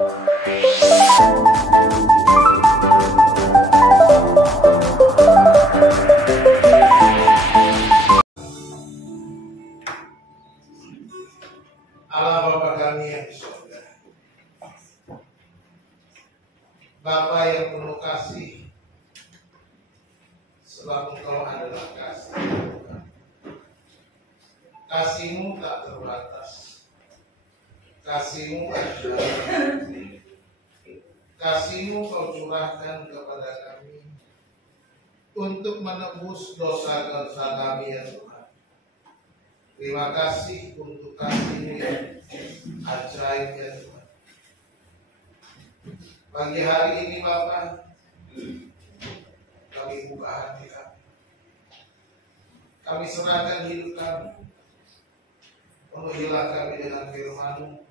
Allah Bapa kami yang di surga, Bapa yang penuh kasih, sebab Engkau adalah kasih. Kasih-Mu tak terbatas, Kasih-Mu ajaib, Kasih-Mu Kau curahkan kepada kami untuk menebus dosa-dosa kami ya Tuhan. Terima kasih untuk kasih-Mu yang ajaib ya Tuhan. Pagi hari ini Bapa, kami buka hati kami. Kami serahkan hidup kami. Penuhilah kami dengan firman-Mu.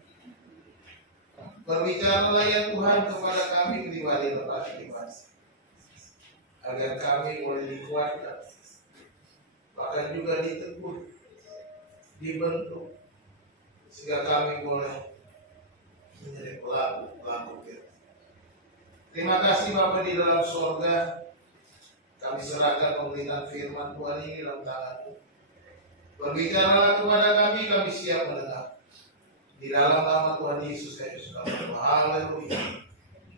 Berbicaralah ya Tuhan kepada kami pribadi lepas pribadi, agar kami boleh dikuatkan, bahkan juga ditegur, dibentuk, sehingga kami boleh menjadi pelaku firman. Terima kasih Bapa di dalam surga. Kami serahkan pemberitaan firman Tuhan ini dalam tangan-Mu. Berbicaralah kepada kami siap mendengar. Di dalam nama Tuhan Yesus Kristus kami berdoa. Haleluya.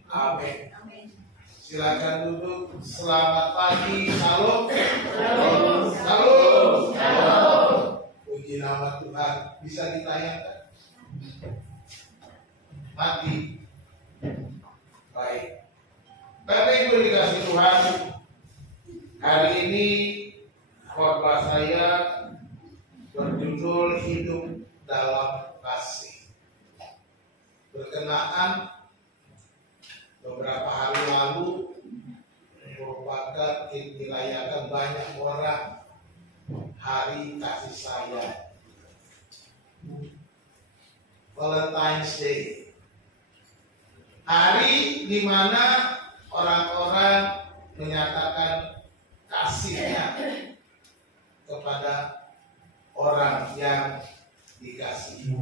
Amin. Silakan duduk. Selamat pagi. Salam. Salam. Salam. Salam. Puji nama Tuhan. Bisa ditayangkan? Mati. Baik. Bapak Ibu dikasih Tuhan, hari ini khotbah saya berjudul Hidup dalam Kasih. Berkenaan beberapa hari lalu merupakan dirayakan banyak orang Hari Kasih Sayang, Valentine's Day. Hari di mana orang-orang menyatakan kasihnya kepada orang yang dikasihi.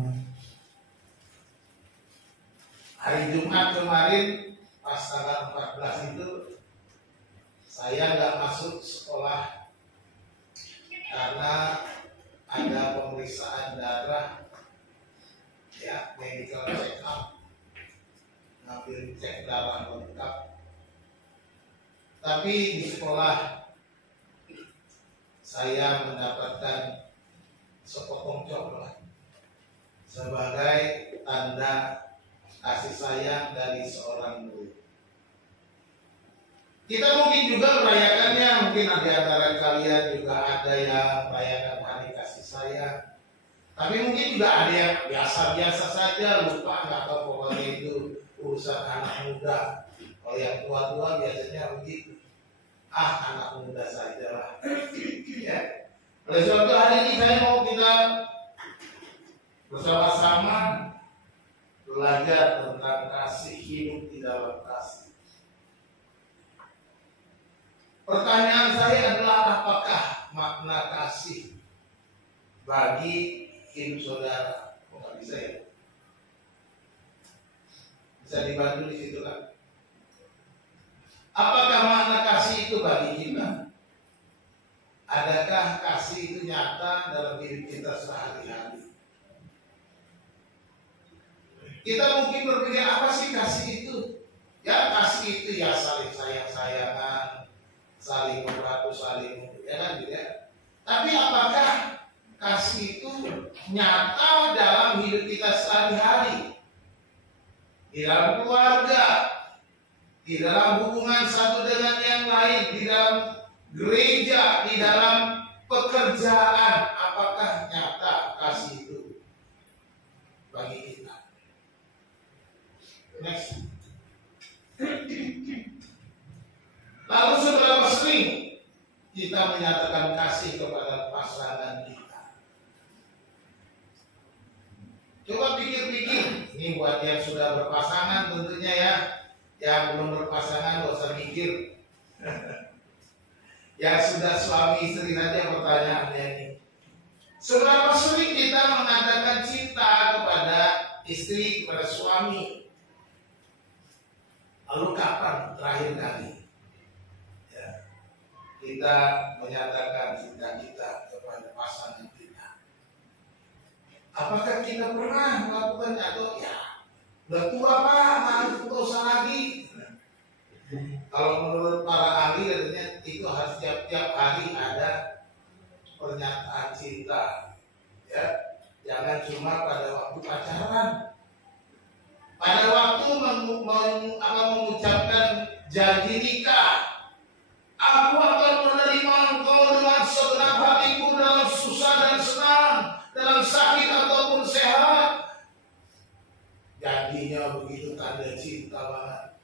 Hari Jumat kemarin pas tanggal 14 itu saya nggak masuk sekolah karena ada pemeriksaan darah, ya, medical check up, ngambil cek darah lengkap. Tapi di sekolah saya mendapatkan sepotong coklat sebagai tanda kasih sayang dari seorang guru. Kita mungkin juga merayakannya, mungkin ada di antara kalian juga ada yang merayakan hari kasih sayang. Tapi mungkin juga ada yang biasa-biasa saja, lupa, nggak tahu pokoknya itu urusan anak muda. Kalau yang tua-tua biasanya begitu. Anak muda sajalah. Ya. Oleh sebab itu hari ini saya mau kita bersama-sama belajar tentang kasih, hidup di dalam kasih. Pertanyaan saya adalah, apakah makna kasih bagi hidup saudara? Oh, nggak bisa ya? Bisa dibantu di situ kan? Apakah makna kasih itu bagi kita? Adakah kasih itu nyata dalam hidup kita sehari-hari? Kita mungkin berpikir, apa sih kasih itu? Ya, kasih itu ya saling sayang-sayangan, saling membantu, saling, ya kan gitu ya. Tapi apakah kasih itu nyata dalam hidup kita sehari-hari? Di dalam keluarga, di dalam hubungan satu dengan yang lain, di dalam gereja, di dalam pekerjaan, apakah nyata kasih itu bagi kita? Next. Lalu seberapa sering kita menyatakan kasih kepada pasangan kita? Coba pikir-pikir. Ini buat yang sudah berpasangan tentunya ya. Yang belum berpasangan gak usah mikir. Yang sudah suami istri saja pertanyaannya ini. Seberapa sering kita mengatakan cinta kepada istri, kepada suami? Lalu kapan terakhir kali ya, kita menyatakan cinta kita kepada pasangan kita? Apakah kita pernah melakukan atau ya udah tua Pak, nggak usah lagi? Kalau menurut para ahli katanya itu harus tiap-tiap hari ada pernyataan cinta, ya. Jangan cuma pada waktu pacaran. Pada waktu mengucapkan janji nikah, aku akan menerima engkau dengan segenap hatiku dalam susah dan senang, dalam sakit ataupun sehat. Janjinya begitu tanda cinta banget.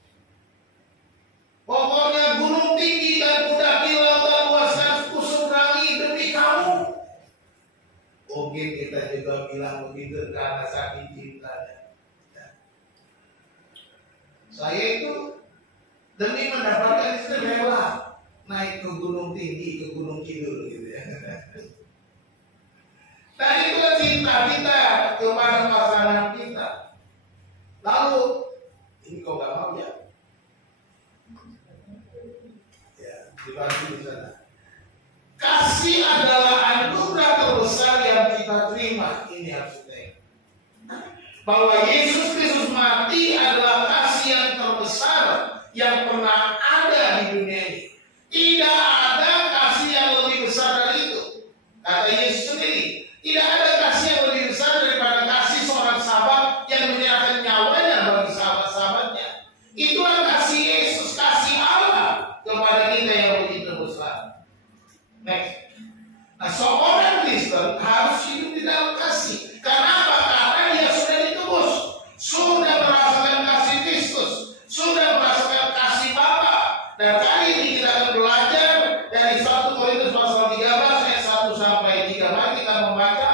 Pokoknya gunung tinggi dan kudaki lautan luas dan kuseberangi demi kamu. Mungkin kita juga bilang begitu karena saking cintanya. Saya itu demi mendapatkan istri rela naik ke gunung tinggi, ke gunung kidul gitu ya. Nah itulah cinta kita kepada pasangan kita. Lalu ini kok gak mau ya? Dibantu di sana. Kasih adalah anugerah terbesar yang kita terima. Ini harus kita bahwa Yesus Kristus mati adalah kasih yang terbesar yang pernah ada di dunia ini. Tidak ada kasih yang lebih besar dari itu. Kata Yesus sendiri, tidak ada kasih yang lebih besar daripada kasih seorang sahabat yang menyerahkan nyawanya bagi sahabat-sahabatnya. Itulah kasih Yesus, kasih Allah kepada kita yang begitu besar. Next. Nah, seorang Kristen harus hidup di dalam kasih. Kenapa? Karena dia sudah ditebus, sudah merasakan kasih Kristus, sudah merasakan kasih Bapa. Dan kali ini kita akan belajar dari 1 Korintus pasal 13 ayat 1 sampai 3. Mari kita membaca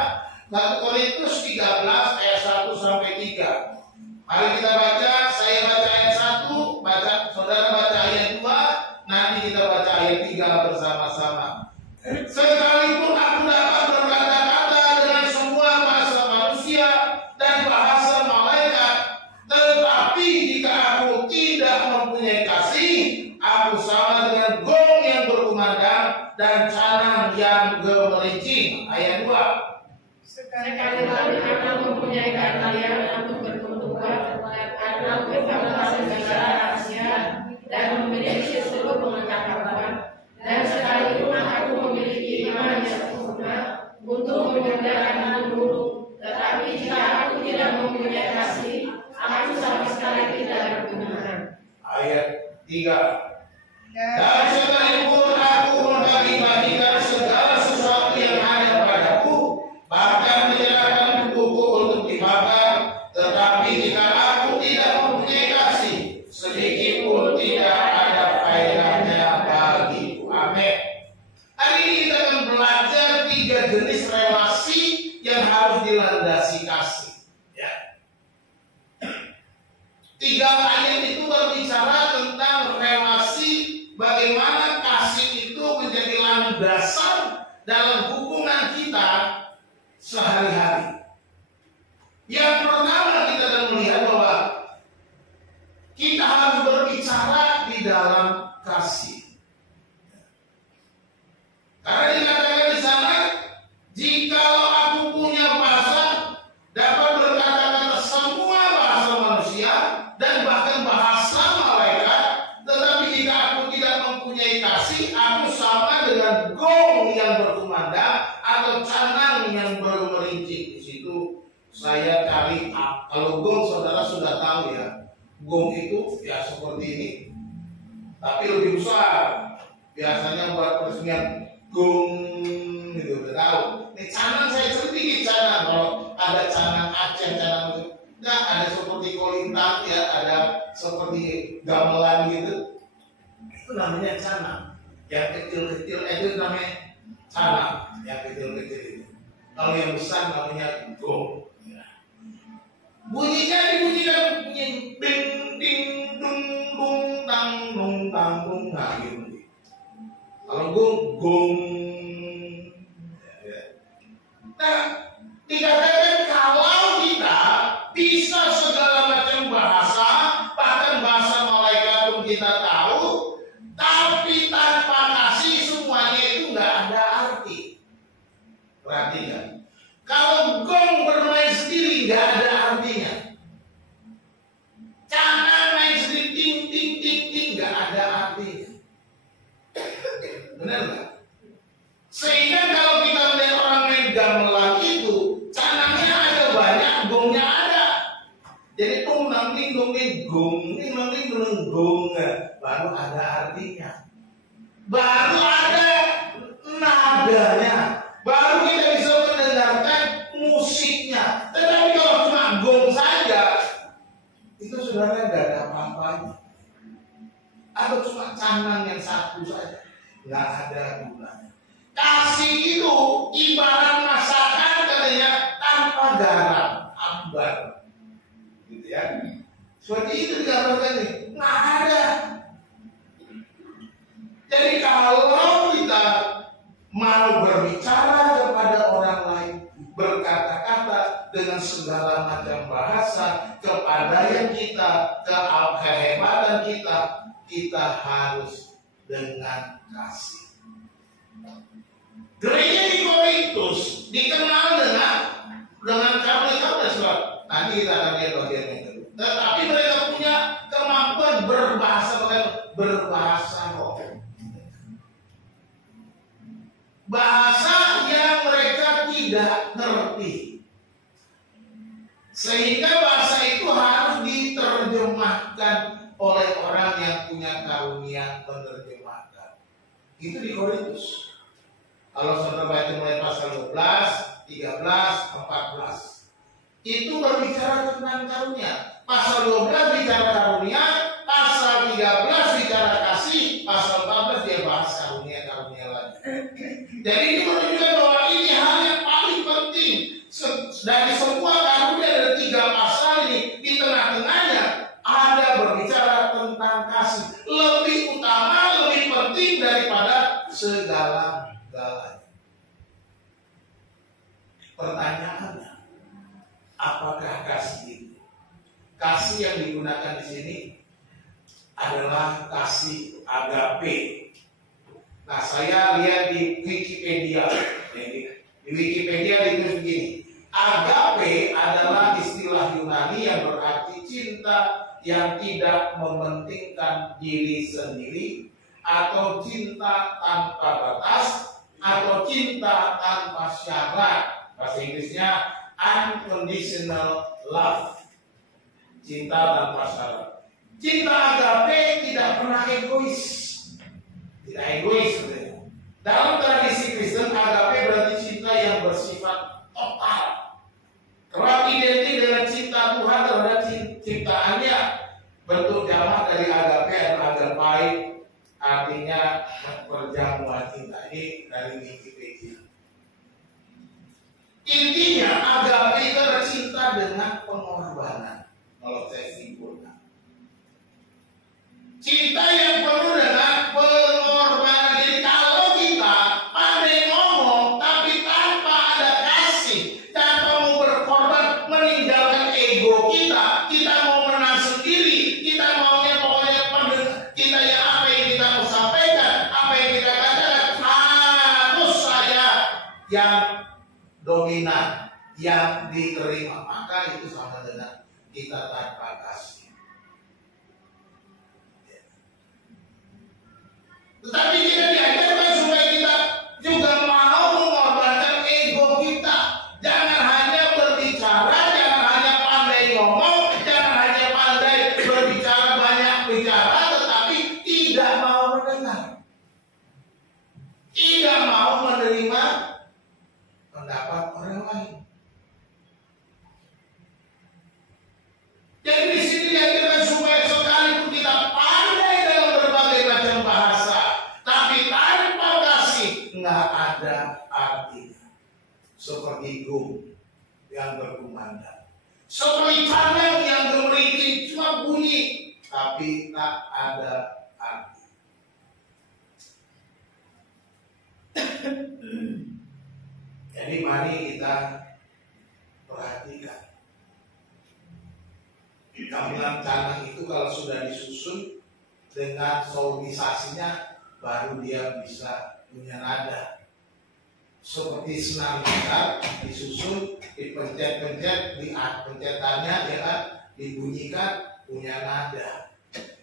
1 Korintus 13 ayat 1 sampai 3. Mari kita baca. Saya baca ayat 1, saudara baca ayat 2, nanti kita baca ayat 3 bersama-sama. Sekalipun aku dapat berkata-kata dengan semua bahasa manusia dan bahasa malaikat, tetapi jika aku tidak mempunyai kasih, aku sama dengan gong yang berkumandang dan canang yang gemerincing. Ayat 2. Sekalipun aku mempunyai kalian untuk bernubuat dan aku dapat segala rahasia dan memiliki seluruh pengetahuan, dan sekalipun aku memiliki iman yang sempurna untuk mengerjakan buruk, tetapi jika aku tidak mempunyai kasih, aku sama sekali tidak berguna. Ayat 3. Dan sekalipun aku membagi-bagikan segala sesuatu yang ada padaku, bahkan menyerahkan buku untuk dimakan, tetapi jika aku tidak mempunyai kasih, sedikit pun tidak ada faedahnya bagiku. Amin. Hari ini kita akan belajar 3 jenis relasi yang harus dilandasi kasih. Ya. 3 ayat itu berbicara tentang relasi, bagaimana kasih itu menjadi landasan dalam hubungan kita sehari-hari. Yang pertama kita akan melihat bahwa kita harus berbicara di dalam kasih. Karena dikatakan di sana, jikalau aku punya bahasa, dapat berkata-kata semua bahasa manusia dan bahkan bahasa malaikat, tetapi jika aku tidak mempunyai kasih, aku sama dengan gong yang berkumandang atau canang yang bermerincing. Di situ saya cari, kalau gong saudara sudah tahu ya, gong itu ya seperti ini, tapi lebih besar. Biasanya buat peresmian gong gitu, udah tahu. Ini canang saya sedikit canang. Kalau ada canang Aceh, canang itu, nah ada seperti kolintang ya, ada seperti gamelan gitu. Itu namanya canang. Yang kecil-kecil itu namanya canang, yang kecil-kecil itu. Kalau yang besar namanya gong. Bunyinya dibunyikan bunyi ding ding dung dung tang dung tang dung, nah gitu. Kalau gong. Nah, dikatakan kalau kita bisa segala macam bahasa, bahkan bahasa malaikat kita tahu, tapi tanpa kasih semuanya itu nggak ada arti. Perhatikan, kalau gong bermain sendiri nggak ada artinya. Canang main sendiri ting ting ting ting nggak ada artinya. Benar nggak? Sehingga kalau kita melihat orang main gamelan itu, canangnya ada banyak, gongnya ada. Jadi tung nangling dongeng gong, nangling gong, baru ada artinya, baru ada nadanya, baru kita bisa mendengarkan musiknya. Tetapi kalau cuma gong saja, itu sebenarnya nggak ada apa-apanya. Atau cuma canang yang satu saja, nggak ada gunanya. Kasih itu ibarat masakan katanya tanpa garam, ambar. Gitu ya. Seperti itu digambarkan nih, nggak ada. Jadi kalau kita mau berbicara kepada orang lain, berkata-kata dengan segala macam bahasa kepada yang kita, kehebatan kita harus dengan kasih. Gereja di Korintus dikenal dengan karunia sebab nanti kita akan lihat bagian yang kedua. Tetapi mereka punya kemampuan berbahasa roh. Bahasa yang mereka tidak ngerti. Sehingga bahasa itu harus diterjemahkan oleh orang yang punya karunia menerjemahkan. Itu di Korintus. Kalau saudara baca mulai pasal 12, 13, 14, itu berbicara tentang karunia. Pasal 12 bicara karunia, pasal 13 bicara kasih, pasal 14 dia bahas karunia lagi. Jadi ini menunjukkan bahwa ini hal yang paling penting dari semua karunia dari 3 pasal ini. Di tengah-tengahnya ada berbicara tentang kasih, lebih utama, lebih penting daripada segala-galanya. Pertanyaannya, apakah kasih itu? Kasih yang digunakan di sini adalah kasih agape. Nah, saya lihat di Wikipedia. Di Wikipedia ditulis begini. Agape adalah istilah Yunani yang berarti cinta yang tidak mementingkan diri sendiri, atau cinta tanpa batas, atau cinta tanpa syarat. Bahasa Inggrisnya unconditional love. Cinta tanpa syarat. Cinta agape tidak pernah egois. Tidak egois sebenarnya. Dalam tradisi Kristen, agape berarti cinta yang bersifat total. Kerap identik dengan cinta Tuhan terhadap ciptaannya. Bentuk jamak dari agape adalah agapai, artinya perjamuan cinta. Ini dari Wikipedia. Intinya agape itu adalah cinta dengan pengorbanan. Kalau saya simpulkan, cinta yang penuh dengan pengorbanan. Jadi kalau kita pandai ngomong tapi tanpa ada kasih, tanpa mau berkorban, meninggalkan ego kita, kita mau menang sendiri, kita maunya pokoknya kita yang apa yang kita mau sampaikan, apa yang kita katakan harus saya yang dominan, yang diterima, maka itu sama dengan kita tanpa kasih. Tetapi kita diajarkan supaya kita juga mau mengorbankan ego kita. Jangan hanya berbicara, jangan hanya pandai ngomong, jangan hanya pandai berbicara, banyak bicara, tetapi tidak mau mendengar, tidak mau menerima pendapat orang lain. Jadi di sini diajarkan supaya sekalipun kita pandai dalam berbagai macam bahasa, tapi tanpa kasih nggak ada artinya. Seperti gong yang berkumandang, seperti canang yang gemericik cuma bunyi, tapi tak ada arti. Jadi mari kita perhatikan. Gamelan canang itu kalau sudah disusun dengan solmisasinya baru dia bisa punya nada. Seperti senang gitar, disusun, dipencet-pencet, pencetannya ya kan, dibunyikan punya nada.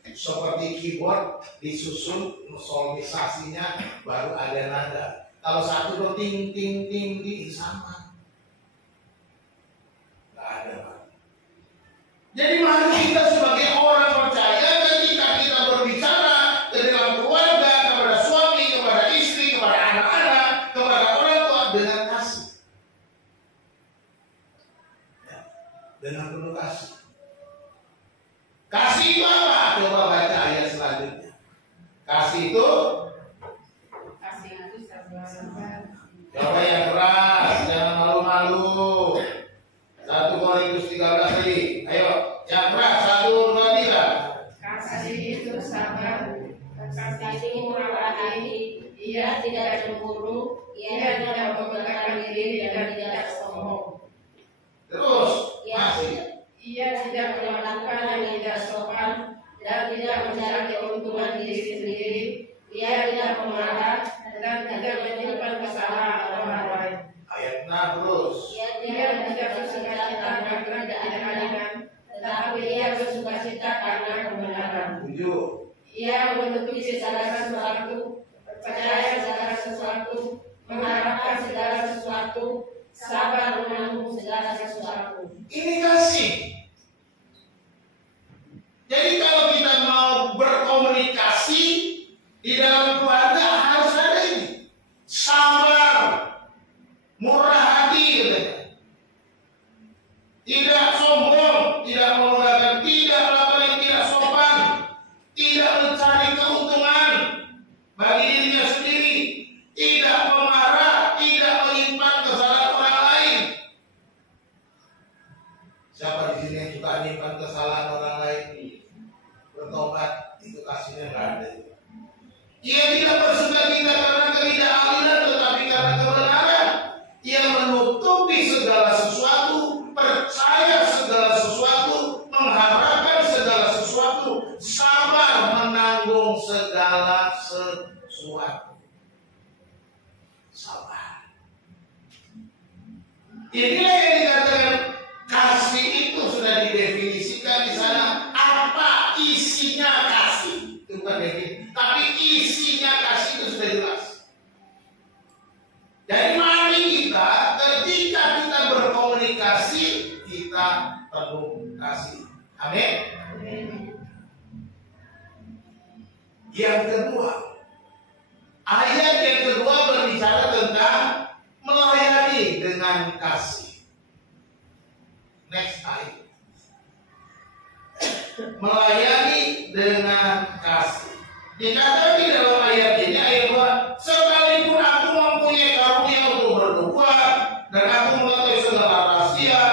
Seperti keyboard, disusun solmisasinya baru ada nada. Kalau satu tuh ting ting ting ting sama, nggak ada Pak. Jadi mari kita sebagai orang percaya ketika kita berbicara ke dalam keluarga, kepada suami, kepada istri, kepada anak-anak, kepada orang tua dengan kasih, ya, dengan penuh kasih. Kasih itu apa? Coba baca ayat selanjutnya. Kasih itu sabar. coba yang keras, jangan malu-malu. 1 Korintus 13 ayo, yang keras 1, 2, 3. Kasih itu sabar, kasih itu murah hati, ia tidak cemburu, ia tidak membanggakan diri dan tidak sombong. Terus, masih. Ia tidak melakukan yang tidak sopan dan tidak mencari keuntungan diri sendiri. Ia tidak memarah dan tidak menyimpan kesalahan orang lain. Ayat 6 terus. Ia tidak bersukacita karena ketidakadilan, tetapi ia bersukacita karena kebenaran. 7. Ia menutupi segala sesuatu, percaya segala sesuatu, mengharapkan segala sesuatu, sabar menanggung segala sesuatu. Ini kasih. Jadi kalau kita mau berkomunikasi di dalam keluarga harus ada ini. Sabar, murah hati, tidak sombong, tidak menggunakan, tidak melakukan yang tidak sopan, tidak mencari keuntungan bagi dirinya sendiri, tidak memarah, tidak menyimpan kesalahan orang lain. Siapa di sini yang suka menyimpan kesalahan orang lain? Bertobat, itu kasihnya nggak ada. Ia tidak bersukacita karena ketidakadilan, tetapi karena kebenaran. Ia menutupi segala sesuatu, percaya segala sesuatu, mengharapkan segala sesuatu, sabar menanggung segala sesuatu. Sabar. Inilah yang dikatakan kasih itu sudah didefinisikan di sana. Apa isinya kasih? Itu bukan definisi, tapi isinya kasih itu sudah jelas. Jadi mari kita ketika kita berkomunikasi kita perlu kasih. Amin. Yang kedua, ayat yang kedua berbicara tentang melayani dengan kasih. Next ayat. Melayani dengan kasih. Dikatakan di dalam ayat ini, ayat 2, sekalipun aku mempunyai karunia untuk bernubuat dan aku mengetahui segala rahasia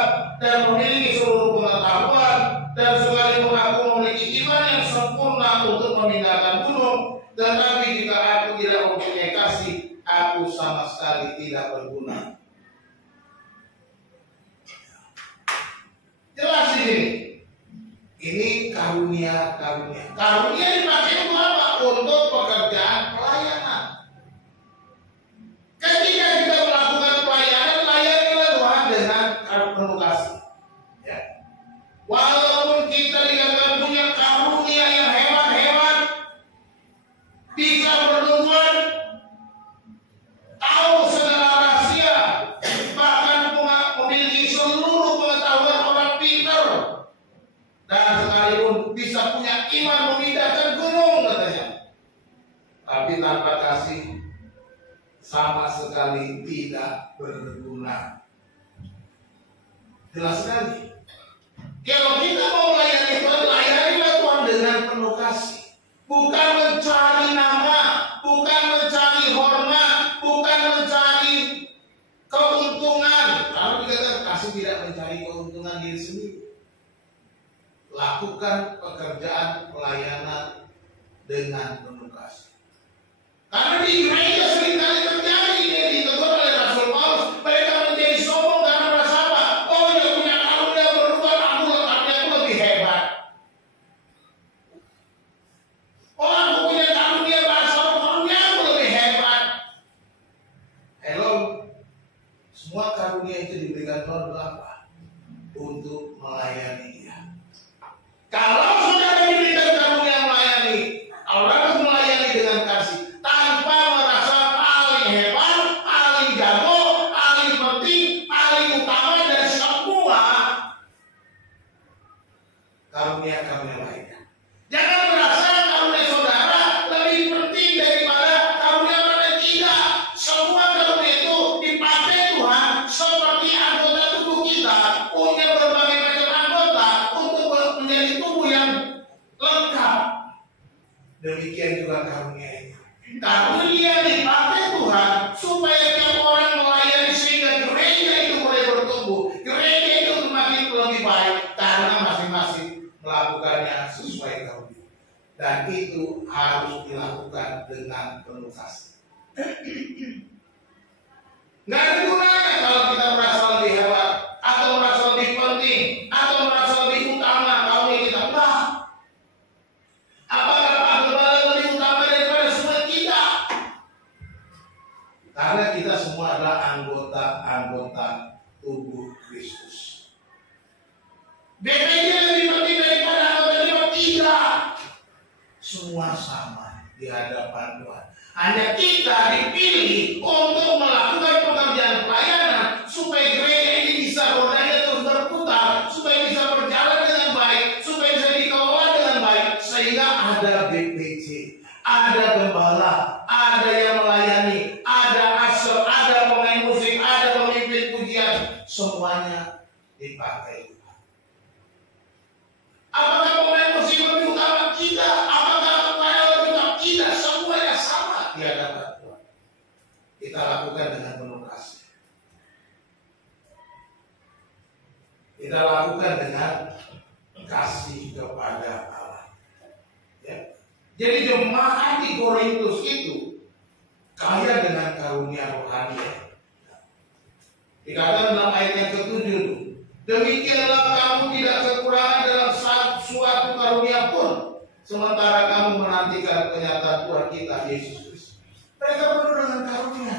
dan memiliki seluruh pengetahuan, dan sekalipun aku memiliki iman yang sempurna untuk memindahkan gunung, tetapi jika aku tidak mempunyai kasih, aku sama sekali tidak berguna. Jelas di sini. Ini karunia. Karunia dipakai untuk apa? Untuk pekerjaan pelayanan. Ketika kita melakukan pelayanan, layanilah Tuhan dengan penuh kasih. Ya. Walaupun kita dikatakan punya karunia yang hebat-hebat, bisa bernubuat, tahu segala rahasia, bahkan memiliki seluruh pengetahuan orang pintar, dan sekalipun bisa punya iman memindahkan gunung katanya, tapi tanpa kasih sama sekali tidak berguna. Jelas sekali. Kalau kita mau melayani Tuhan, layanilah Tuhan dengan penuh kasih. Bukan mencari nama, bukan mencari hormat, bukan mencari keuntungan. Kalau dikatakan kasih tidak mencari keuntungan diri sendiri. Lakukan pekerjaan pelayanan dengan penuh kasih. Karena di gereja seringkali terjadi ini ditegur oleh Rasul Paulus, mereka menjadi sombong karena merasa apa? Oh, dia punya karunia bernubuat, aku lebih hebat. karunia-karunia lainnya. Jangan merasa karunia saudara lebih penting daripada karunia orang lain. Tidak. Semua karunia itu dipakai Tuhan seperti anggota tubuh kita, punya berbagai macam anggota untuk menjadi tubuh yang lengkap. Demikian juga karunia itu. Karunia dipakai Tuhan supaya tiap orang melayani sehingga gereja itu mulai bertumbuh. Gereja itu semakin lebih baik karena masing-masing melakukannya sesuai karunia. Dan itu harus dilakukan dengan penuh kasih. Nggak ada gunanya kalau kita merasa lebih hebat, atau merasa lebih penting, atau merasa lebih utama karunia kita. Nah, apakah Pak Gembala lebih utama daripada semua kita? Karena kita semua adalah anggota tubuh Kristus. BPJ lebih penting daripada anggota dewan? Tidak. Semua sama di hadapan Tuhan. Hanya kita dipilih untuk melakukan pekerjaan pelayanan supaya gereja ini bisa rodanya terus berputar, supaya bisa berjalan dengan baik, supaya bisa dikelola dengan baik, sehingga ada BPJ, ada gembala, ada yang melayani, ada asal, ada pemain musik, ada pemimpin pujian, semuanya dipakai Tuhan. Apakah pemain musik lebih utama? Tidak. Apakah pemain lebih utama? Tidak. Semuanya sama di hadapan Tuhan. Kita lakukan dengan penuh kasih. Kita lakukan dengan kasih kepada Allah. Ya. Jadi jemaat di Korintus itu kaya dengan karunia rohani. Dikatakan dalam ayat yang ke-7, demikianlah kamu tidak kekurangan dalam suatu karunia pun, sementara kamu menantikan kenyataan Tuhan kita Yesus Kristus. Mereka penuh dengan karunia.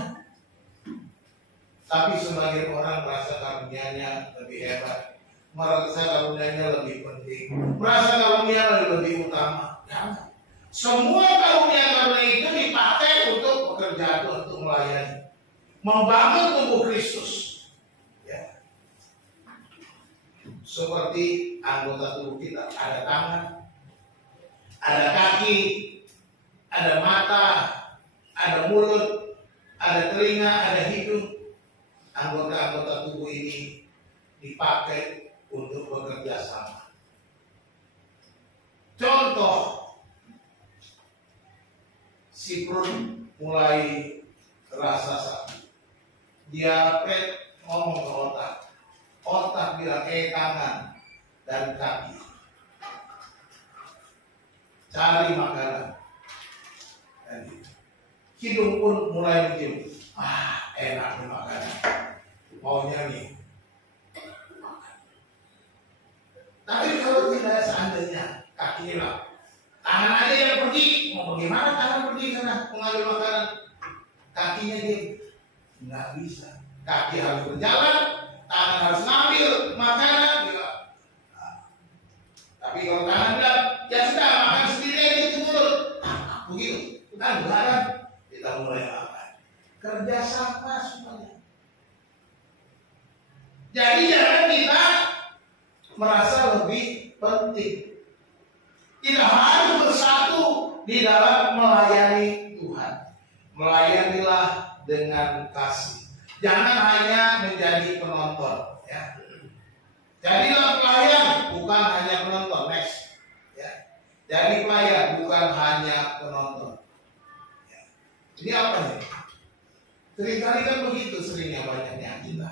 Tapi sebagian orang merasa karunianya lebih hebat, merasa karunianya lebih penting, merasa karunianya lebih utama. Jangan. Semua karunia-karunia itu dipakai untuk pekerjaan Tuhan, untuk melayani, membangun tubuh Kristus. Ya. Seperti anggota tubuh kita, ada tangan, ada kaki, ada mata, ada mulut, ada telinga, ada hidung. Anggota-anggota tubuh ini dipakai untuk bekerja sama. Contoh, si perut mulai terasa sakit. Dia ngomong ke otak. Otak bilang tangan dan kaki, cari makanan. Dan hidung pun mulai mencium. Enak nih makanan. Maunya nih. Tapi kalau tidak seandainya kakinya, tangan aja yang pergi. Mau bagaimana tangan pergi karena mengambil makanan? Kakinya dia nggak bisa. Kaki harus berjalan, tangan harus ngambil makanan. Juga. Tapi kalau tangan bilang, ya sudah makan sendiri aja itu mulut. Begitu. Kan beneran kita mulai makan. Kerja sama semuanya. Jadi jangan kita merasa lebih penting. Kita harus bersatu di dalam melayani Tuhan. Melayanilah dengan kasih. Jangan hanya menjadi penonton. Ya. Jadilah pelayan, bukan hanya penonton. Next. Ya. Jadi pelayan, bukan hanya penonton. Ya. Ini apa nih? Seringkali kan begitu seringnya banyaknya kita.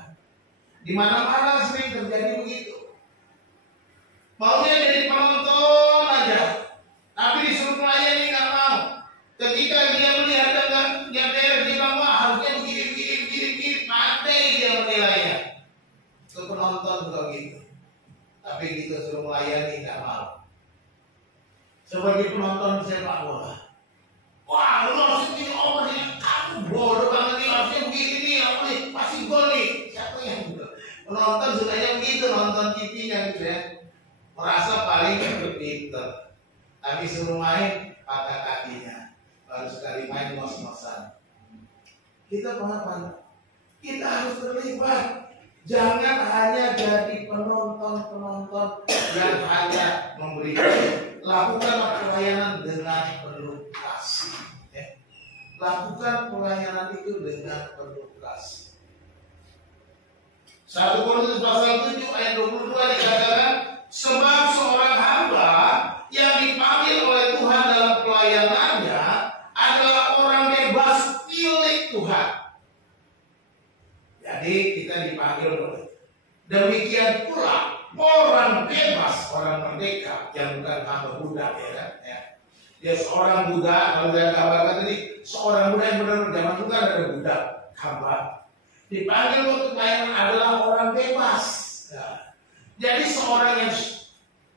Di mana-mana sering terjadi begitu. Maunya jadi penonton aja, tapi disuruh melayani nggak mau. Ketika dia melihat dengan dia beres, dia bilang harusnya begini, pandai dia menilainya. Itu penonton juga gitu. Tapi kita suruh melayani nggak mau. Sebagai penonton sepak bola, wah lu harus ini kamu bodoh banget nih, harusnya begini nih, apa nih, pasti gol nih. Siapa yang gitu? Penonton sukanya begitu, nonton TV-nya gitu ya. Merasa paling pinter, tapi suruh main patah kakinya, baru sekali main ngos-ngosan. Kita pengapain? Kita harus terlibat. Jangan hanya jadi penonton-penonton yang hanya memberikan. Lakukanlah pelayanan dengan penuh kasih. Lakukan pelayanan itu dengan penuh kasih. 1 Korintus pasal 7 ayat 22 dikatakan, sebab seorang hamba yang dipanggil oleh Tuhan dalam pelayanannya adalah orang bebas milik Tuhan. Jadi kita dipanggil oleh. Demikian pula orang bebas, orang merdeka yang bukan hamba budak, ya kan? Ya. Dia seorang budak, kalau saya kabarkan tadi, seorang budak yang benar zaman itu kan ada budak, hamba. Dipanggil untuk pelayanan adalah orang bebas. Ya. Jadi seorang yang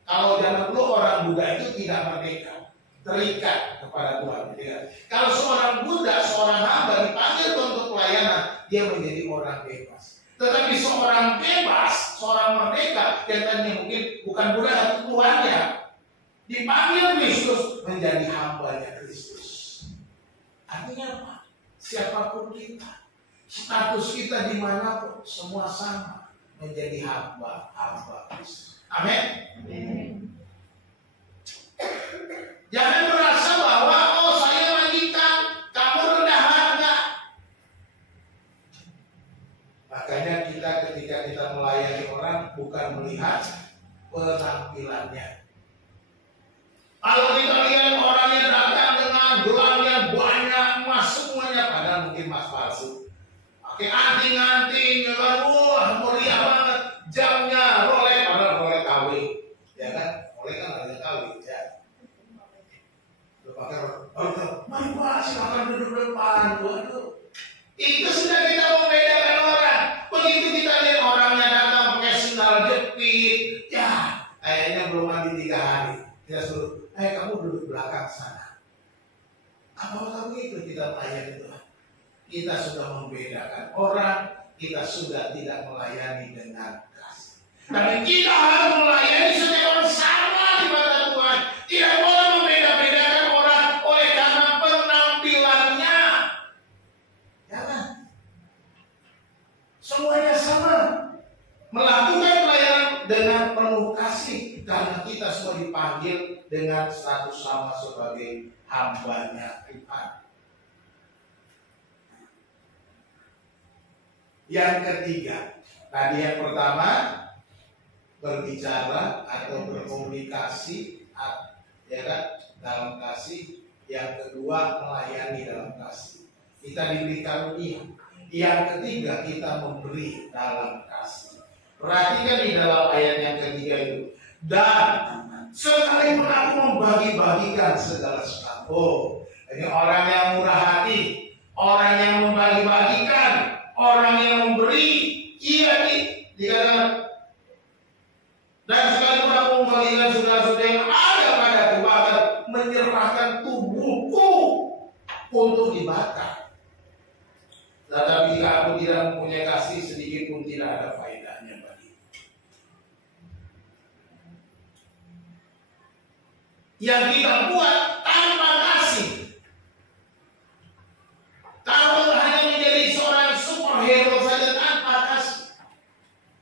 kalau zaman dulu orang budak itu tidak merdeka, terikat kepada Tuhan. Ya. Kalau seorang budak, seorang hamba dipanggil untuk pelayanan, dia menjadi orang bebas. Tetapi seorang bebas, seorang merdeka, yang tadinya mungkin bukan budak atau tuannya, dipanggil Kristus menjadi hambanya Kristus. Artinya apa? Siapapun kita, status kita dimanapun, semua sama menjadi hamba Kristus. Amin. Jangan merasa bahwa saya wanita, kamu rendah harga. Makanya kita ketika kita melayani orang bukan melihat penampilannya. Kalau kita lihat orangnya datang dengan gelangnya banyak, emas semuanya, padahal mungkin emas palsu. Pakai anting-anting, wah meriah banget, jamnya Rolex, padahal Rolex KW, ya kan? Rolex kan ada KW, ya. Pakai Rolex, mari Pak, silakan duduk depan, waduh. Itu sudah kita membedakan orang. Begitu kita lihat orangnya datang pakai sandal jepit, ya kayaknya belum mandi 3 hari. Kita suruh, kamu duduk belakang sana. Apa kamu itu kita melayani Tuhan? Kita sudah membedakan orang, kita sudah tidak melayani dengan kasih. Tapi kita harus melayani setiap orang sama di mata Tuhan. Tidak boleh membeda-bedakan orang oleh karena penampilannya. Jangan. Semuanya sama. Melakukan pelayanan dengan penuh kasih karena kita semua dipanggil dengan status sama sebagai hambanya Tuhan. Yang ketiga, tadi yang pertama berbicara atau berkomunikasi, ya kan, dalam kasih. Yang kedua melayani dalam kasih. Kita diberi karunia. Yang ketiga kita memberi dalam kasih. Perhatikan di dalam ayat yang ketiga itu. Dan sekalipun aku membagi-bagikan segala sesuatu. Oh, ini orang yang murah hati, orang yang membagi-bagikan, orang yang memberi. Iya nih, dikatakan. Dan sekalipun aku membagikan segala sesuatu yang ada padaku, bahkan menyerahkan tubuhku untuk dibakar. Tetapi jika aku tidak mempunyai kasih, sedikit pun tidak ada faedahnya bagi. Yang kita buat tanpa kasih, kalau hanya menjadi seorang superhero saja tanpa kasih,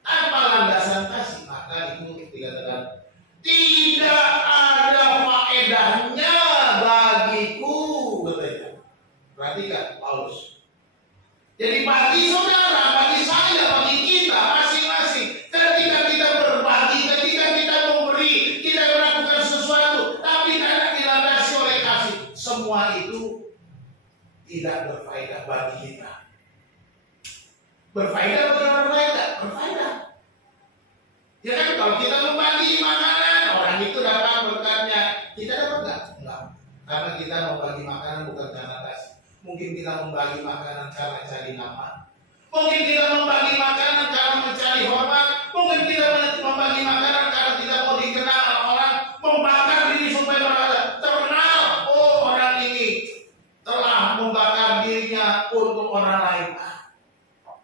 tanpa landasan kasih, maka itu dikatakan tidak ada faedahnya bagiku, katanya. Perhatikan Paulus. Jadi bagi saudara, bagi saya, bagi kita masing-masing, ketika kita berbagi, ketika kita memberi, kita melakukan sesuatu, tapi tidak dilandasi oleh kasih, semua itu tidak berfaedah bagi kita. Berfaedah bukan berfaedah, berfaedah. Ya kan, kalau kita membagi makanan, orang itu dapat berkatnya, kita dapat enggak? Enggak. Karena kita membagi makanan bukan karena kasih. Mungkin kita membagi makanan karena cari nama. Mungkin kita membagi makanan karena mencari hormat. Mungkin kita membagi makanan karena tidak mau dikenal orang. Membakar diri supaya berada terkenal. Oh, orang ini telah membakar dirinya untuk orang lain.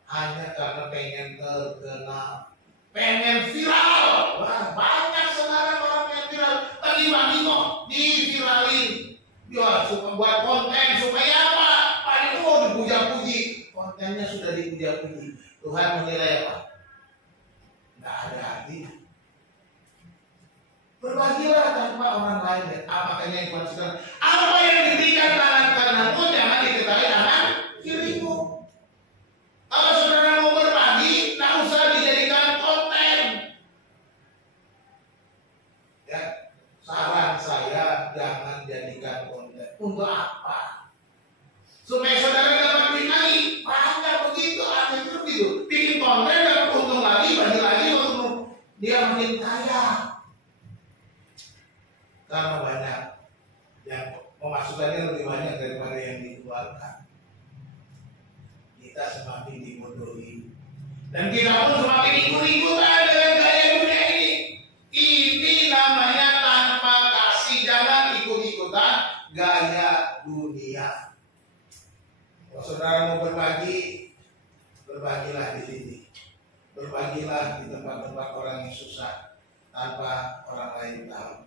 Hanya karena pengen terkenal, pengen viral. Wah, banyak sekarang orang yang viral. Bagi-bagi kok, diviralin. Ya, suka buat konten supaya apa? Dipuja-puji, kontennya sudah dipuja-puji. Tuhan menilai apa? Berbagilah tanpa orang lain. Apakah yang konsisten? Apa yang diberikan tangan kananmu jangan diketahui tangan kirimu. Kalau saudara mau berbagi, tak usah dijadikan konten. Ya, saran saya jangan jadikan konten. Untuk apa? Supaya saudara dapat duit lagi. Banyak begitu, ada itu begitu. Bikin konten dapat untung lagi, bagi lagi untuk dia makin kaya. Karena banyak yang pemasukannya lebih banyak daripada yang dikeluarkan. Kita semakin dibodohi dan kita pun semakin ikut-ikutan dengan gaya dunia ini. Ini namanya tanpa kasih. Jangan ikut-ikutan gaya dunia. Kalau saudara mau berbagi, berbagilah di sini. Berbagilah di tempat-tempat orang yang susah tanpa orang lain tahu.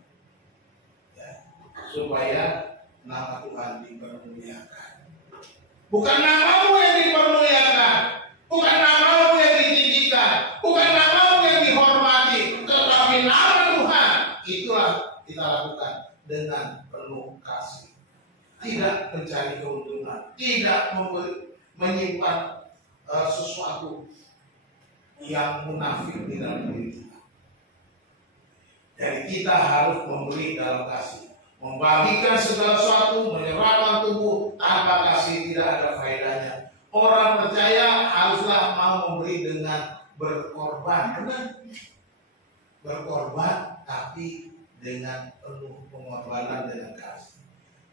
Supaya nama Tuhan dipermuliakan. Bukan namamu yang dipermuliakan, bukan namamu yang ditinggikan, bukan namamu yang dihormati, tetapi nama Tuhan. Itulah kita lakukan dengan penuh kasih. Tidak mencari keuntungan, tidak menyimpan sesuatu yang munafik di dalam diri kita. Jadi kita harus memberi dalam kasih. Membagikan segala sesuatu, menyerahkan tubuh tanpa kasih tidak ada faedahnya. Orang percaya haruslah mau memberi dengan berkorban, benar? Berkorban tapi dengan penuh pengorbanan dengan kasih.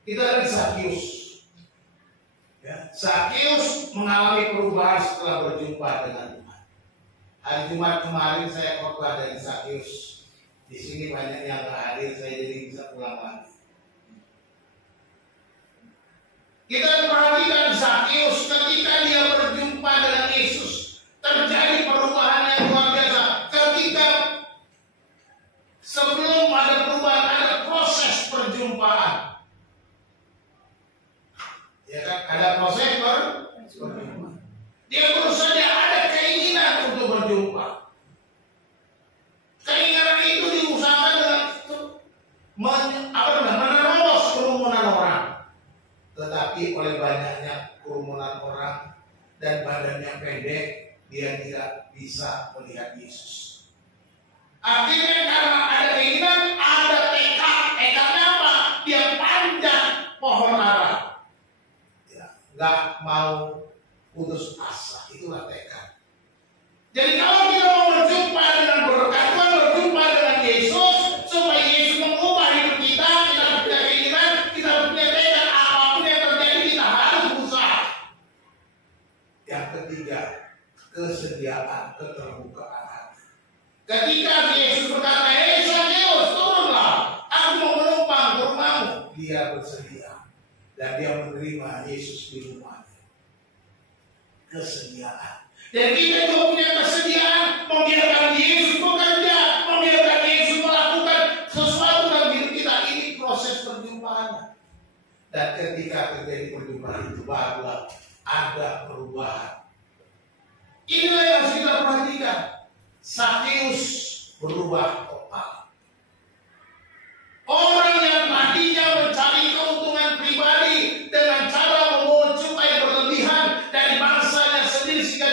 Kita lihat Sakius. Ya, Sakius mengalami perubahan setelah berjumpa dengan Tuhan. Hari Jumat kemarin saya khotbah dari Sakius. Di sini banyak yang nggak hadir, saya jadi bisa pulang lagi. Kita perhatikan Sakius ketika dia berjumpa dengan Yesus, terjadi perubahan yang luar biasa. Ketika sebelum ada perubahan, ada proses perjumpaan. Ya kan, ada proses perjumpaan. Dia berusaha, ada keinginan untuk berjumpa. Keinginan itu diusahakan dengan menerobos kerumunan orang. Tetapi oleh banyaknya kerumunan orang dan badannya pendek, dia tidak bisa melihat Yesus. Akhirnya karena ada keinginan, ada tekad. Tekadnya apa? Dia panjang pohon ara. Ya, nggak mau putus asa. Itulah tekad. Jadi kalau kita mau berjumpa dengan berkat Tuhan, berjumpa dengan Yesus, supaya Yesus mengubah hidup kita, kita punya keinginan, kita punya tekad, apapun yang terjadi kita harus berusaha. Yang ketiga, kesediaan, keterbukaan hati. Ketika Yesus berkata, "Hei Sakius, turunlah, aku mau menumpang ke rumahmu," dia bersedia dan dia menerima Yesus di rumahnya. Kesediaan. Dan kita juga punya kesediaan membiarkan Yesus bekerja, membiarkan Yesus melakukan sesuatu dalam hidup kita. Ini proses perjumpaannya. Dan ketika terjadi perjumpaan itu, barulah ada perubahan. Inilah yang harus kita perhatikan. Sakius berubah total. Orang yang tadinya mencari keuntungan pribadi dengan cara memunculkan berlebihan dari bangsanya sendiri sehingga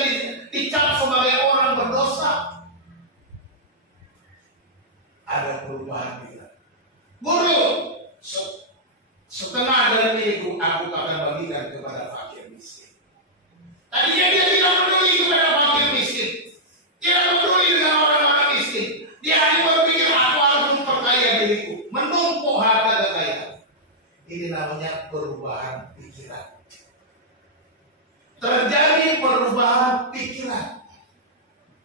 dicap sebagai orang berdosa. Ada perubahan kita. Guru, setengah dari milikku aku akan bagikan kepada fakir miskin. Tadinya dia tidak peduli kepada fakir miskin, tidak peduli dengan orang-orang miskin. Dia hanya berpikir aku harus memperkaya diriku, menumpuk harta kekayaan. Ini namanya perubahan pikiran. Terjadi perubahan pikiran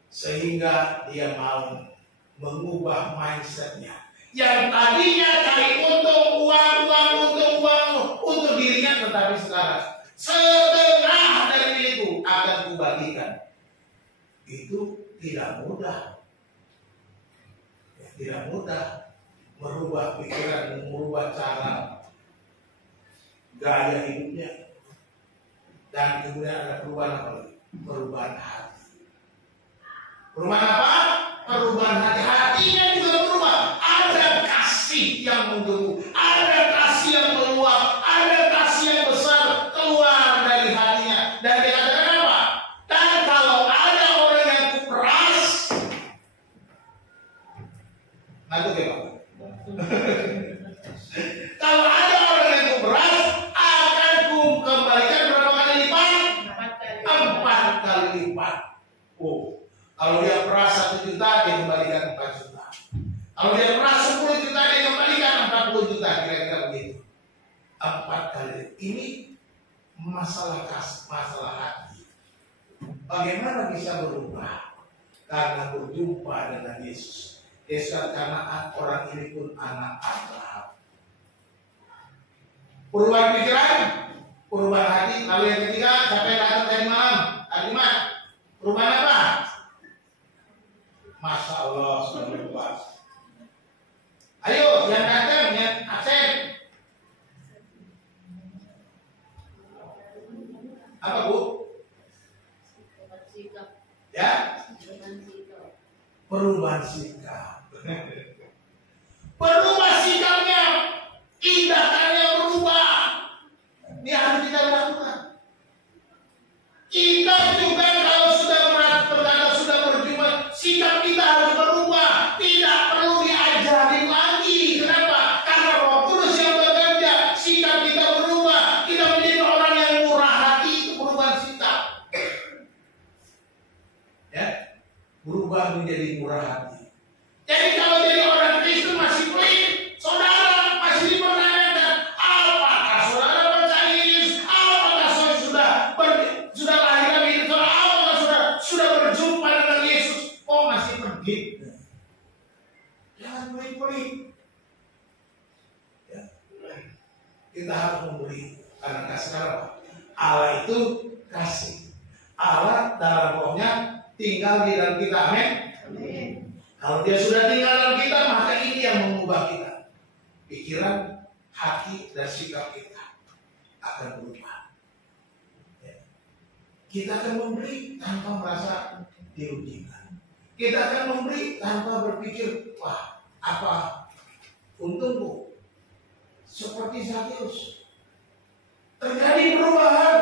sehingga dia mau mengubah mindsetnya. Yang tadinya cari untung uang untuk dirinya, tetapi sekarang setengah dari milikku akan kubagikan. Itu tidak mudah. Ya, tidak mudah merubah pikiran, merubah cara gaya hidupnya. Dan kemudian ada perubahan apa lagi? Perubahan hati. Perubahan apa? Perubahan hati. Hatinya juga berubah. Ada Kalau ada orang yang kuberas, akan kembalikan berapa kali lipat? 4 kali lipat. Oh, kalau dia peras 1 juta, dia kembalikan 4 juta. Kalau dia peras 10 juta, dia kembalikan 40 juta. Kira-kira begitu. 4 kali. Ini masalah hati. Bagaimana bisa berubah? Karena berjumpa dengan Yesus. Karena orang ini pun anak Abraham. Perubahan pikiran, perubahan hati. Lalu yang ketiga, siapa yang datang tadi malam? Alimat. Perubahan apa? Masya Allah, sudah berubah. Ayo, yang datang, yang absen. Apa, Bu? Ya? Perubahan sikap. Berubah sikapnya, tindakannya berubah. Ini harus kita lakukan. Kita juga kalau sudah berjumpa, sikap kita harus berubah. Tidak perlu diajarin lagi. Kenapa? Karena Roh Kudus yang bekerja, sikap kita berubah. Kita menjadi orang yang murah hati, itu perubahan sikap. Ya, berubah menjadi murah hati. Jadi kalau jadi orang Kristen masih pelit, saudara masih dipertanyakan, apakah saudara percaya Yesus? Apakah saudara sudah lahir lagi? Apakah sudah berjumpa dengan Yesus? Oh, masih pergi. Jangan pelit-pelit. Ya. Kita harus memberi karena kasih apa? Allah itu kasih. Allah dalam Rohnya tinggal di dalam kita. Amin. Kalau dia sudah tinggal dalam kita, maka ini yang mengubah kita. Pikiran, hati, dan sikap kita akan berubah. Ya. Kita akan memberi tanpa merasa dirugikan. Kita akan memberi tanpa berpikir, wah, apa untungku? Seperti Zakheus. Terjadi perubahan.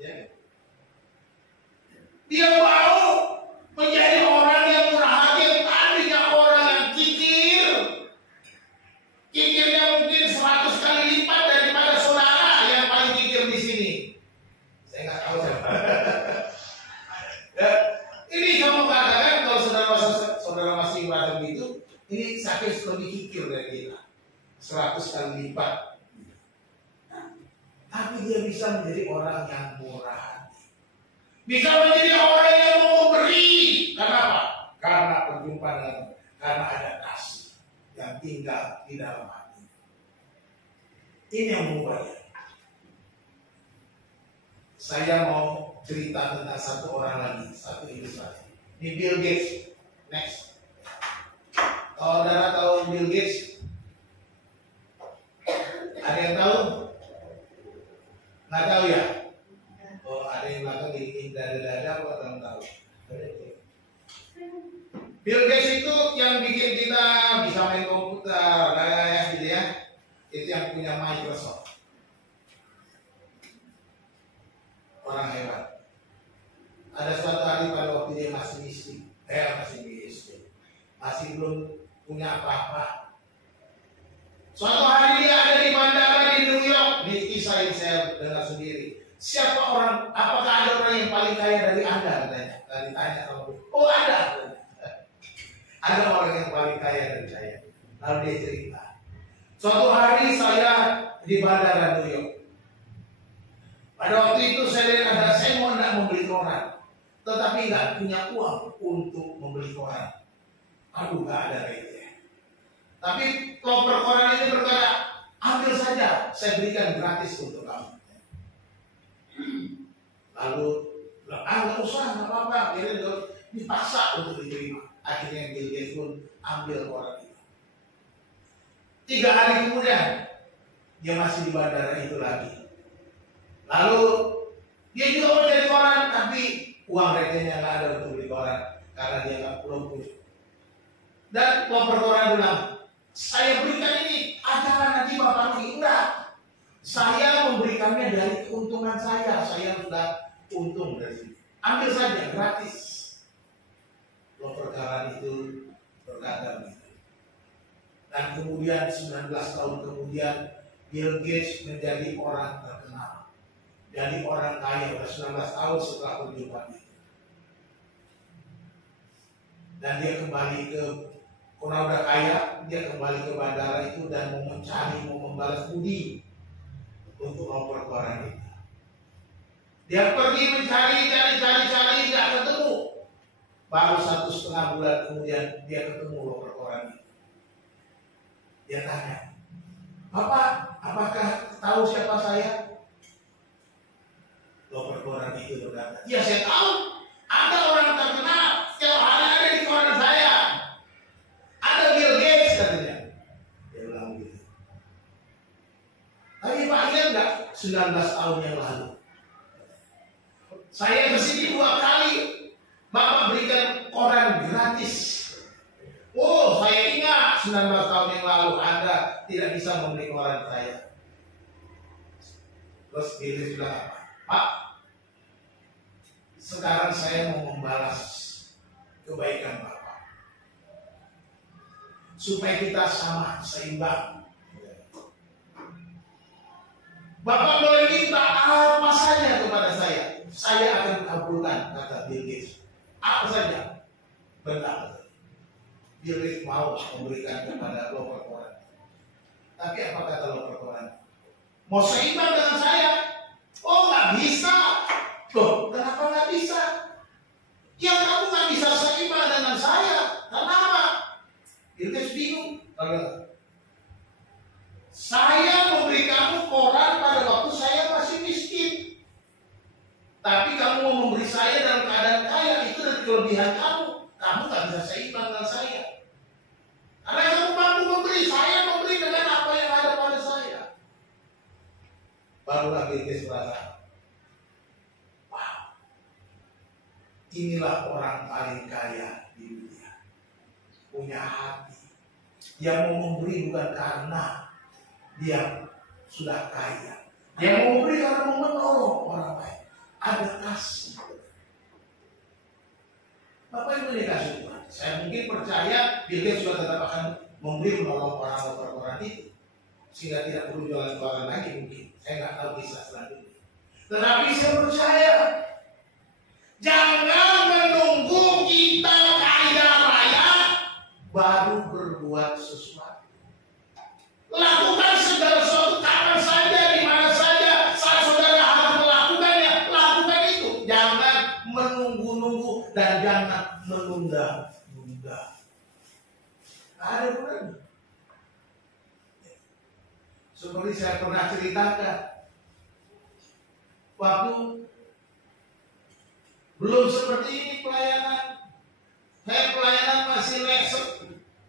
Ya. Dia mau menjadi orang yang murah hati, yang tadinya orang yang kikir. Kikirnya mungkin 100 kali lipat daripada saudara yang paling kikir di sini. Saya nggak tahu siapa. Ya, ini kamu katakan kalau saudara masih merasa begitu, ini Zakheus lebih kikir dari kita, 100 kali lipat. Tapi dia bisa menjadi orang yang murah hati. Bisa menjadi orang yang mau beri. Kenapa? Karena berjumpa dengan, karena ada kasih yang tinggal di dalam hati. Ini yang mengubahnya. Saya mau cerita tentang satu orang lagi, satu ilustrasi. Ini Bill Gates. Next. Kalau saudara tahu Bill Gates? Ada yang tahu? Nggak tahu ya? Oh, ada yang belakang di dada-dada, kok belum tahu. Bill Gates itu yang bikin kita bisa main komputer, kayak gitu ya. Itu yang punya Microsoft. Orang hebat. Ada suatu hari pada waktu dia masih miskin, masih belum punya apa-apa. Suatu hari dia ada di bandara di New York, di kisah yang saya dengar sendiri. Siapa orang? Apakah ada orang yang paling kaya dari Anda? Katanya. Ditanya kalau oh ada. Ada orang yang paling kaya dari saya. Lalu dia cerita. Suatu hari saya di bandara New York. Pada waktu itu saya mau tidak membeli koran, tetapi nggak punya uang untuk membeli koran. Aduh, nggak ada rate. Tapi koper koran ini berkata, ambil saja, saya berikan gratis untuk kamu. Lalu, nggak usah, nggak apa-apa. Dia dipaksa untuk diterima. Akhirnya Bill Gates pun ambil koran itu. 3 hari kemudian, dia masih di bandara itu lagi. Lalu dia juga mau cari koran, tapi uang rekennya nggak ada untuk beli koran karena dia nggak belum punya. Dan koper koran bilang, saya berikan ini, ajaran nanti bapak rugi. Enggak, saya memberikannya dari keuntungan saya sudah untung dari sini. Ambil saja gratis. Koper koran itu berkata begitu. Dan kemudian 19 tahun kemudian Bill Gates menjadi orang terkenal. Jadi orang kaya udah 19 tahun setelah perjumpaan itu. Dan dia kembali ke, karena udah kaya, dia kembali ke bandara itu dan mau mencari, mau membalas budi untuk nomor koran itu. Dia pergi mencari, cari, nggak ketemu. Baru 1,5 bulan kemudian dia ketemu nomor koran itu. Dia tanya, "Bapak, apakah tahu siapa saya?" Nomor koran itu berkata, "Ya saya tahu. Ada orang terkenal. Setiap hari ada di koran saya. Ada Bill Gates," katanya. Dia bilang gitu. Tapi Pak ingat nggak 19 tahun yang lalu? Saya kesini 2 kali. Bapak berikan koran gratis. Oh, saya ingat 19 tahun yang lalu Anda tidak bisa membeli koran saya. Terus dia bilang apa? "Pak, sekarang saya mau membalas kebaikan Bapak. Supaya kita sama, seimbang. Bapak boleh minta apa saja kepada saya akan kabulkan," kata Bill Gates. "Apa saja?" Benar. Bill Gates mau memberikan kepada loper koran. Tapi apa kata loper koran? "Mau seimbang dengan saya?" "Oh, nggak bisa." "Loh, kenapa nggak bisa?" "Ya kamu nggak bisa seimbang dengan saya. Kenapa?" Bill Gates bingung. "Saya memberi kamu koran pada waktu saya masih miskin. Tapi kamu mau memberi saya dalam keadaan kaya, itu dari kelebihan kamu. Kamu nggak bisa seimbang dengan saya. Karena kamu mampu memberi, saya memberi dengan apa yang ada pada saya." Barulah Bill Gates berkata, "Wow, inilah orang paling kaya di dunia. Punya hati. Yang mau memberi bukan karena dia sudah kaya. Dia mau memberi karena mau menolong orang lain. Ada kasih." Bapak Ibu dikasih Tuhan, saya mungkin percaya Bill Gates juga tetap akan memberi menolong orang-orang itu, sehingga tidak perlu jualan koran lagi mungkin. Saya nggak tahu kisah selanjutnya. Tetapi saya percaya, jangan menunggu kita kaya raya baru berbuat sesuatu. Lakukan segala sesuatu kapan saja, di mana saja, saat saudara harus melakukannya, lakukan itu. Jangan menunggu-nunggu dan jangan menunda-nunda. Ada gunanya. Seperti saya pernah ceritakan, waktu belum seperti ini pelayanan, saya pelayanan masih naik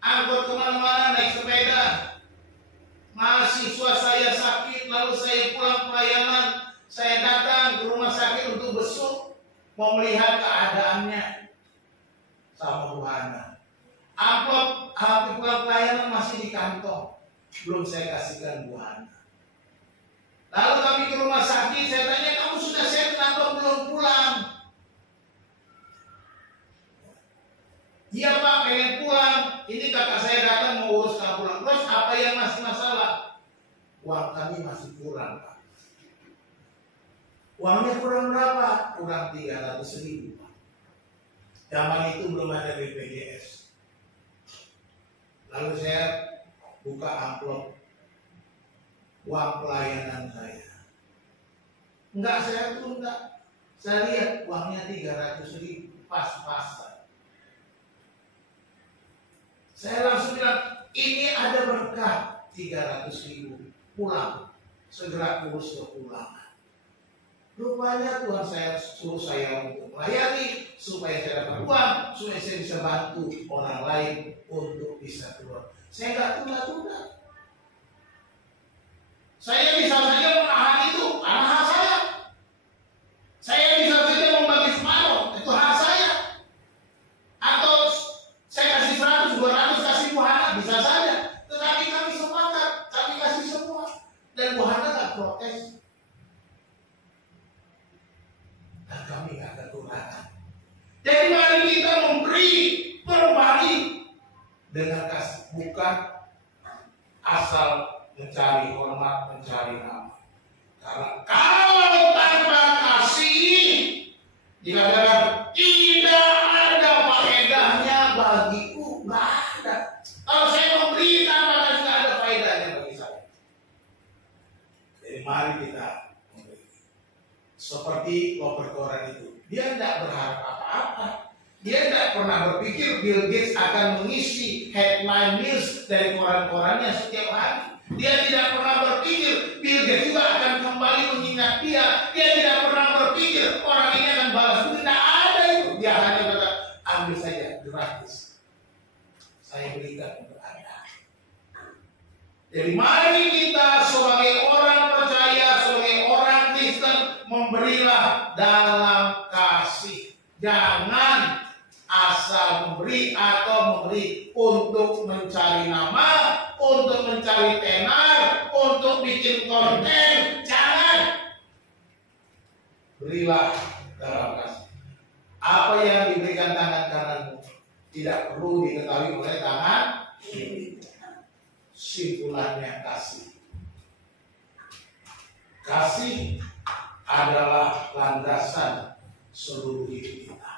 angkot kemana-mana, naik sepeda. Mahasiswa saya sakit, lalu saya pulang pelayanan, saya datang ke rumah sakit untuk besuk, mau melihat keadaannya sama Bu Hana. Amplop habis pulang pelayanan masih di kantong, belum saya kasihkan Bu Hana. Lalu kami ke rumah sakit, saya tanya, "Kamu sudah sehat atau belum pulang?" "Iya Pak, pengen pulang. Ini kakak saya datang mau urus kamu pulang." "Terus apa yang masih masalah?" "Uang kami masih kurang Pak." "Uangnya kurang berapa?" "Kurang 300.000 Pak." Zaman itu belum ada BPJS. Lalu saya buka amplop uang pelayanan saya. Enggak, saya tuh enggak. Saya lihat uangnya 300.000 pas-pasan. Saya langsung bilang, "Ini ada berkah 300.000. Pulang, segera urus kepulangan." Rupanya Tuhan saya suruh saya untuk melayani supaya saya dapat uang, supaya saya bisa bantu orang lain untuk bisa keluar. Saya nggak tunda-tunda. Saya bisa saja menahan itu, karena hak saya. Saya bisa saja membagi separuh, itu hak saya. Atau saya kasih 100, 200 kasih Bu Hana, bisa saja. Tetapi kami sepakat, kami kasih semua. Dan Bu Hana nggak protes. Dan kami nggak kekurangan. Jadi mari kita memberi, berbagi dengan kasih, bukan asal mencari hormat, mencari nama. Karena kalau tanpa kasih, dikatakan tidak ada faedahnya bagiku, nggak ada. Kalau saya memberi tanpa kasih, nggak ada faedahnya bagi saya. Jadi mari kita memberi. Seperti Robert Koran itu, dia tidak berharap apa-apa. Dia tidak pernah berpikir Bill Gates akan mengisi headline news dari koran-korannya setiap hari. Dia tidak pernah berpikir Bill Gates juga akan kembali mengingat dia. Dia tidak pernah berpikir orang ini akan balas budi. Tidak ada itu. Dia hanya kata, ambil saja gratis. Saya berikan untuk Anda. Jadi mari kita sebagai orang percaya, sebagai orang Kristen, memberilah dalam kasih. Jangan asal memberi atau memberi untuk mencari nama, untuk mencari tenar, untuk bikin konten. Jangan. Berilah dalam kasih. Apa yang diberikan tangan kananmu tidak perlu diketahui oleh tangan kiri. Simpulannya kasih. Kasih adalah landasan seluruh hidup kita.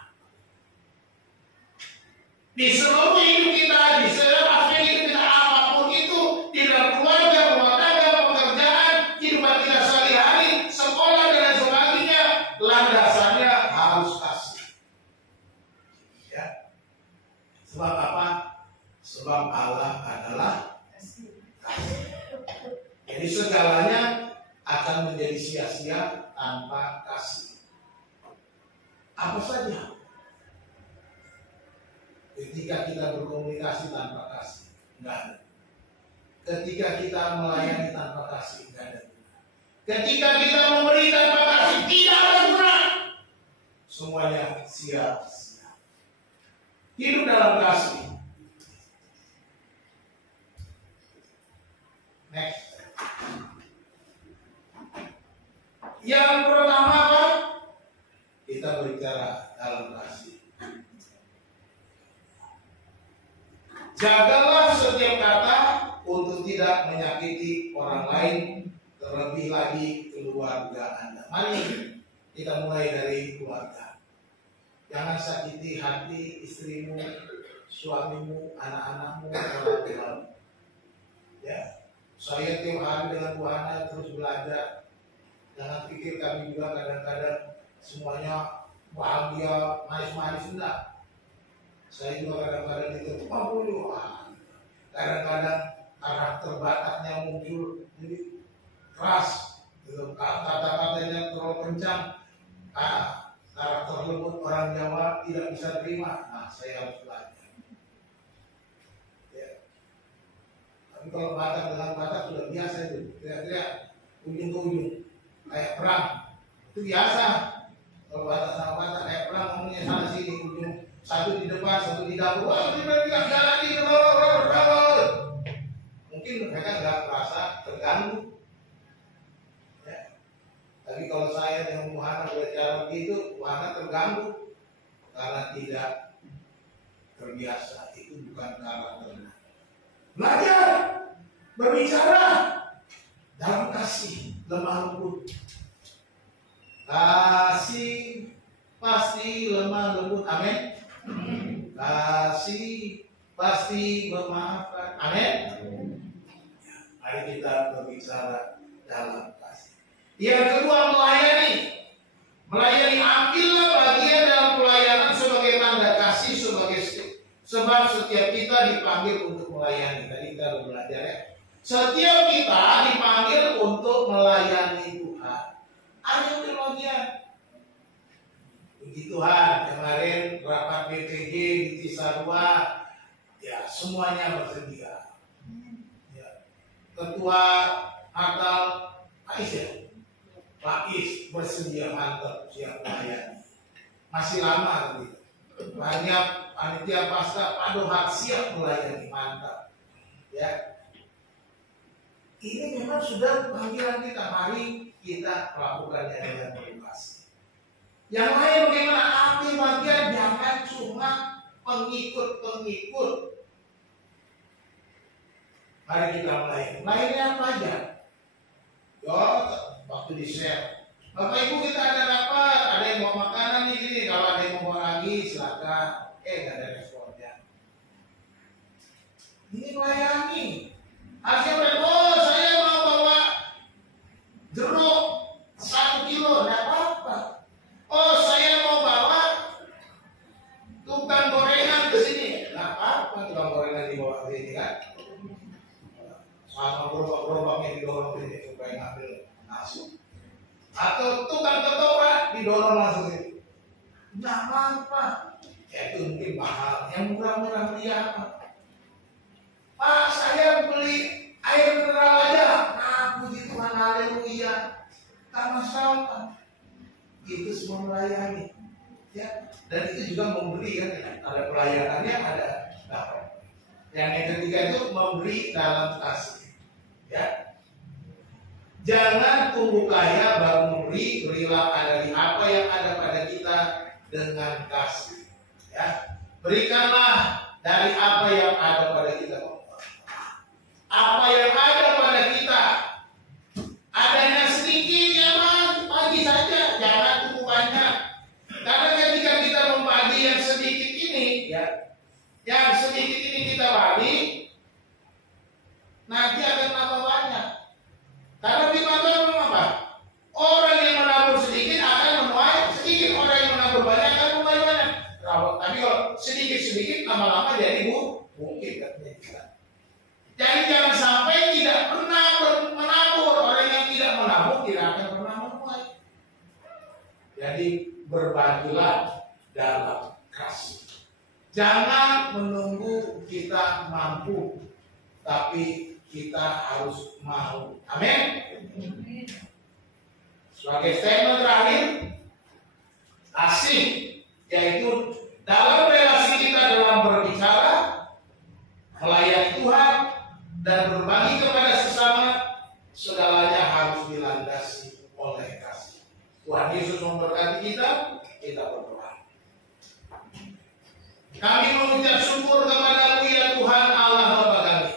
Di seluruh hidup kita, di seluruh aspek hidup kita, apapun itu, di dalam keluarga, rumah tangga, pekerjaan, kehidupan kita sehari-hari, sekolah dan sebagainya, landasannya harus kasih. Ya. Sebab apa? Sebab Allah adalah kasih. Jadi segalanya akan menjadi sia-sia tanpa kasih. Apa saja? Ketika kita berkomunikasi tanpa kasih, enggak ada. Ketika kita melayani tanpa kasih, enggak ada. Ketika kita memberi tanpa kasih, tidak ada guna. Semuanya sia-sia. Hidup dalam kasih. Next. Yang pertama apa? Kita berbicara dalam kasih. Jagalah setiap kata untuk tidak menyakiti orang lain, terlebih lagi keluarga Anda. Mari kita mulai dari keluarga. Jangan sakiti hati istrimu, suamimu, anak-anakmu, orang tuamu. Ya, saya tiap hari dengan Bu Hana terus belajar. Jangan pikir kami juga kadang-kadang semuanya bahagia, manis-manis, enggak. Saya juga kadang-kadang diketuk dulu. Kadang-kadang karakter Bataknya muncul, jadi keras. Kata-katanya terlalu kencang. Karakter lembut orang Jawa tidak bisa terima. Nah, saya harus belajar. Ya. Tapi kalau Batak dengan Batak sudah biasa itu, teriak-teriak ujung ke ujung, kayak perang. Itu biasa. Kalau Batak sama Batak kayak perang, ngomongnya sana sini ujung. Satu di depan, satu di dapur. Wah, tidak jalan di bawah. Mungkin mereka nggak merasa terganggu. Ya. Tapi kalau saya dengan Muhammad berbicara begitu, Muhammad terganggu karena tidak terbiasa. Itu bukan karakternya. Belajar berbicara dalam kasih, lemah lembut. Kasih pasti lemah lembut. Amin. Kasih pasti memaafkan. Amin. Mari kita berbicara dalam kasih. Yang kedua, melayani. Melayani, ambillah bagian dalam pelayanan sebagai tanda kasih, sebab setiap kita dipanggil untuk melayani. Tadi kita belajar ya. Setiap kita dipanggil untuk melayani Tuhan. Ayo bagian. Puji Tuhan, kemarin rapat BPG di Cisarua, ya semuanya bersedia. Ya. Ketua Natal Pak Is bersedia, mantap, siap melayani. Masih lama gitu. Banyak panitia pasca Pak Dohat siap melayani, mantap. Ya. Ini memang sudah panggilan kita, mari kita melakukannya dengan bebas. Yang lain bagaimana? Ambil bagian, jangan cuma pengikut-pengikut. Hari kita melayani apa aja? Yo, waktu di share. Bapak Ibu kita ada rapat, ada yang mau makanan nih gini. Kalau ada yang mau lagi silakan. Nggak ada responnya. Ini melayani. Harusnya saya mau bawa jeruk 1 kilo, nggak apa-apa. Oh, saya mau bawa tukang gorengan ke sini, nggak apa-apa. Tukang gorengan dibawa ke sini kan? Sama gerobak-gerobaknya didorong ke sini supaya ngambil nasi. Atau tukang ketoprak didorong langsung ke sini. Nggak apa-apa. Ya, itu mungkin mahal. Yang murah-murah beli apa? Pak, saya beli air mineral aja. Nah, puji Tuhan, haleluya. Tak masalah. Itu semua melayani. Ya, dan itu juga memberi kan. Ada pelayanannya, ada dapat. Yang ketiga itu memberi dalam kasih. Ya. Jangan tunggu kaya baru memberi, berilah dari apa yang ada pada kita dengan kasih. Ya. Berikanlah dari apa yang ada pada kita. Apa yang ada pada kita, adanya sedikit ya bagi saja, jangan tunggu banyak. Karena ketika kita membagi yang sedikit ini, ya, yang sedikit ini kita bagi, nanti akan tambah banyak. Karena firman Tuhan ngomong apa? Orang yang menabur sedikit akan menuai sedikit, orang yang menabur banyak akan menuai banyak. Tapi kalau sedikit-sedikit lama-lama jadi bukit katanya kita. Jadi jangan sampai tidak pernah menabur. Orang yang tidak menabur tidak akan pernah menuai. Jadi berbagilah dalam kasih. Jangan menunggu kita mampu, tapi kita harus mau. Amin. Sebagai statement terakhir, kasih yaitu dalam relasi kita dalam berbicara, melayani Tuhan, dan berbagi kepada sesama, segalanya harus dilandasi oleh kasih. Tuhan Yesus memberkati kita berdoa. Kami mengucap syukur kepadamu ya Tuhan Allah Bapa kami,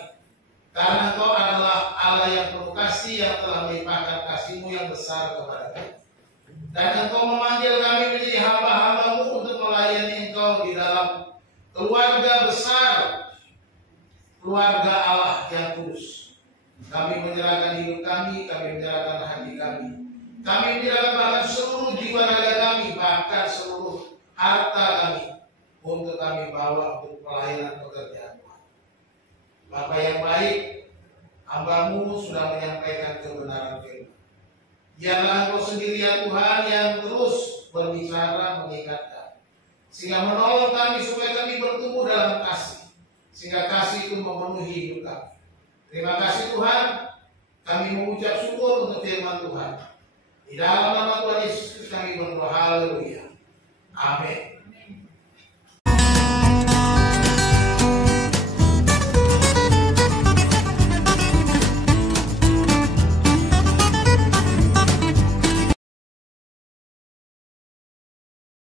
karena Engkau adalah Allah yang penuh kasih, yang telah melimpahkan kasih-Mu yang besar kepada kami. Dan Engkau memanggil kami menjadi hamba-hamba-Mu untuk melayani Engkau di dalam keluarga besar, keluarga Allah yang kudus. Kami menyerahkan hidup kami menyerahkan hati kami menyerahkan bahkan seluruh jiwa raga kami, bahkan seluruh harta kami, untuk kami bawa untuk pelayanan pekerjaan Tuhan. Bapa yang baik, hamba-Mu sudah menyampaikan kebenaran firman. Biarlah Engkau sendiri ya Tuhan yang terus berbicara, mengingatkan, sehingga menolong kami supaya kami bertumbuh dalam kasih, sehingga kasih itu memenuhi hidup kami. Terima kasih Tuhan, kami mengucap syukur untuk firman Tuhan. Di dalam nama Tuhan Yesus Kristus kami berdoa, haleluya. Amin.